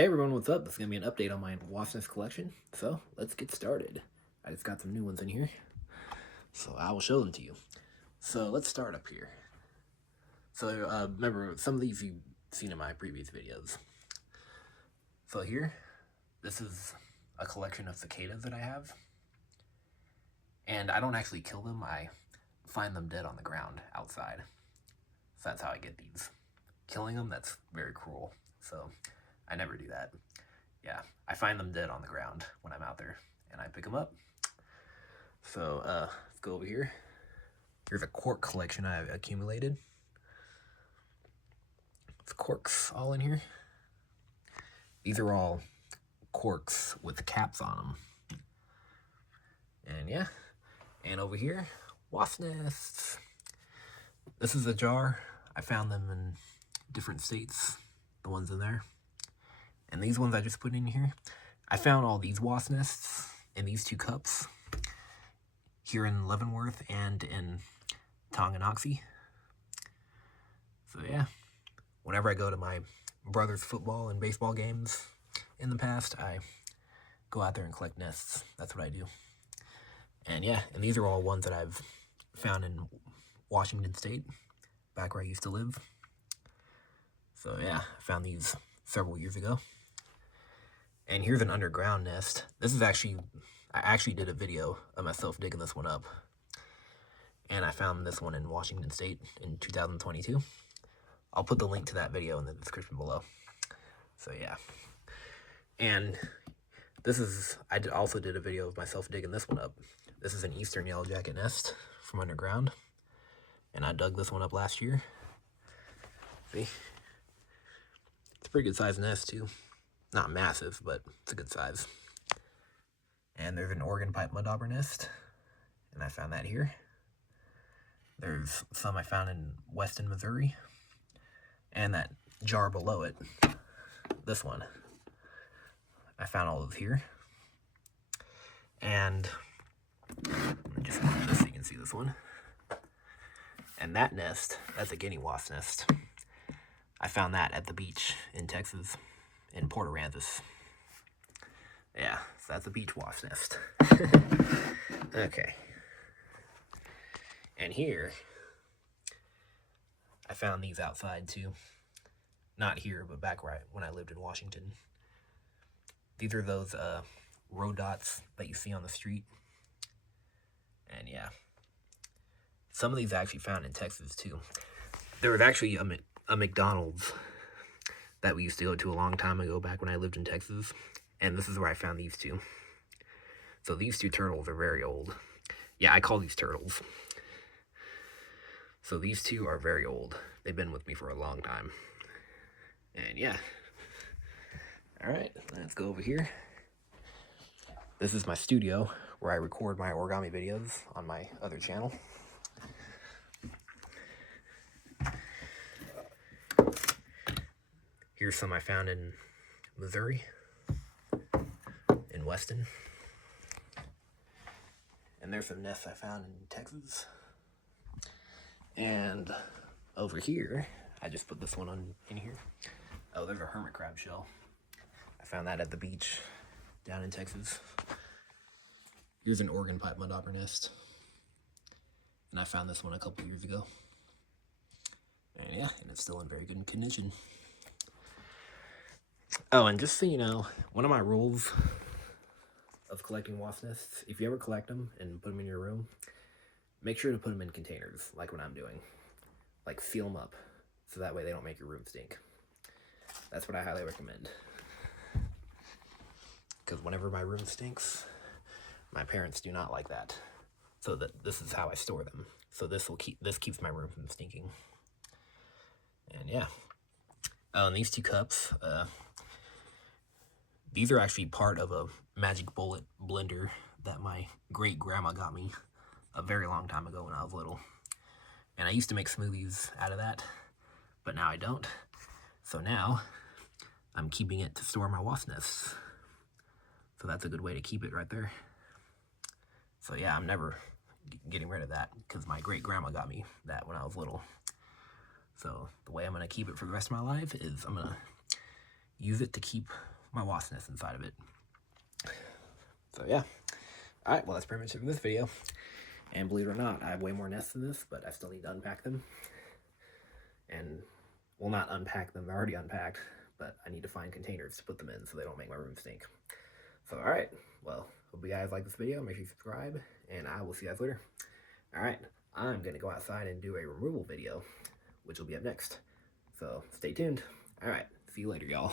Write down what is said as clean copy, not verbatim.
Hey everyone, what's up? This is going to be an update on my Wasp Nest collection, so let's get started. I just got some new ones in here, so I will show them to you. So let's start up here. So remember, some of these you've seen in my previous videos. So here, this is a collection of cicadas that I have. And I don't actually kill them, I find them dead on the ground outside. So that's how I get these. Killing them, that's very cruel, so I never do that. Yeah, I find them dead on the ground when I'm out there, and I pick them up. So, let's go over here. Here's a cork collection I've accumulated. It's corks all in here. These are all corks with caps on them. And yeah, and over here, wasp nests. This is a jar. I found them in different states, the ones in there. And these ones I just put in here. I found all these wasp nests in these two cups here in Leavenworth and in Tonganoxie. So yeah, whenever I go to my brother's football and baseball games in the past, I go out there and collect nests. That's what I do. And yeah, and these are all ones that I've found in Washington State, back where I used to live. So yeah, I found these several years ago. And here's an underground nest. This is I actually did a video of myself digging this one up. And I found this one in Washington State in 2022. I'll put the link to that video in the description below. So yeah. And I also did a video of myself digging this one up. This is an eastern yellow jacket nest from underground. And I dug this one up last year. See? It's a pretty good sized nest too. Not massive, but it's a good size. And there's an Oregon pipe mudauber nest, and I found that here. There's some I found in Weston, Missouri, and that jar below it, this one. I found all of here. And let me just move this so you can see this one. And that nest, that's a guinea wasp nest. I found that at the beach in Texas. In Port Aransas. Yeah, so that's a beach wasp nest. Okay. And here, I found these outside too. Not here, but back when I lived in Washington. These are those road dots that you see on the street. And yeah, some of these I actually found in Texas too. There was actually a McDonald's that we used to go to a long time ago back when I lived in Texas. And this is where I found these two. So these two turtles are very old. Yeah, I call these turtles. So these two are very old. They've been with me for a long time. And yeah. Alright, let's go over here. This is my studio where I record my origami videos on my other channel. Here's some I found in Missouri, in Weston. And there's some nests I found in Texas. And over here, I just put this one in here. Oh, there's a hermit crab shell. I found that at the beach down in Texas. Here's an Oregon pipe mudauber nest. And I found this one a couple years ago. And yeah, and it's still in very good condition. Oh, and just so you know, one of my rules of collecting wasp nests, if you ever collect them and put them in your room, make sure to put them in containers, like what I'm doing. Like, seal them up, so that way they don't make your room stink. That's what I highly recommend. Because whenever my room stinks, my parents do not like that. So this is how I store them. So this keeps my room from stinking. And yeah. Oh, and these two cups, these are actually part of a Magic Bullet blender that my great-grandma got me a very long time ago when I was little. And I used to make smoothies out of that, but now I don't. So now, I'm keeping it to store my wasp nests. So that's a good way to keep it right there. So yeah, I'm never getting rid of that, because my great-grandma got me that when I was little. So the way I'm going to keep it for the rest of my life is I'm going to use it to keep my wasp nest inside of it. So yeah. Alright, well that's pretty much it for this video. And believe it or not, I have way more nests than this, but I still need to unpack them. And, well, not unpack them, they're already unpacked, but I need to find containers to put them in so they don't make my room stink. So alright, well, hope you guys like this video. Make sure you subscribe, and I will see you guys later. Alright, I'm going to go outside and do a removal video, which will be up next. So stay tuned. Alright, see you later, y'all.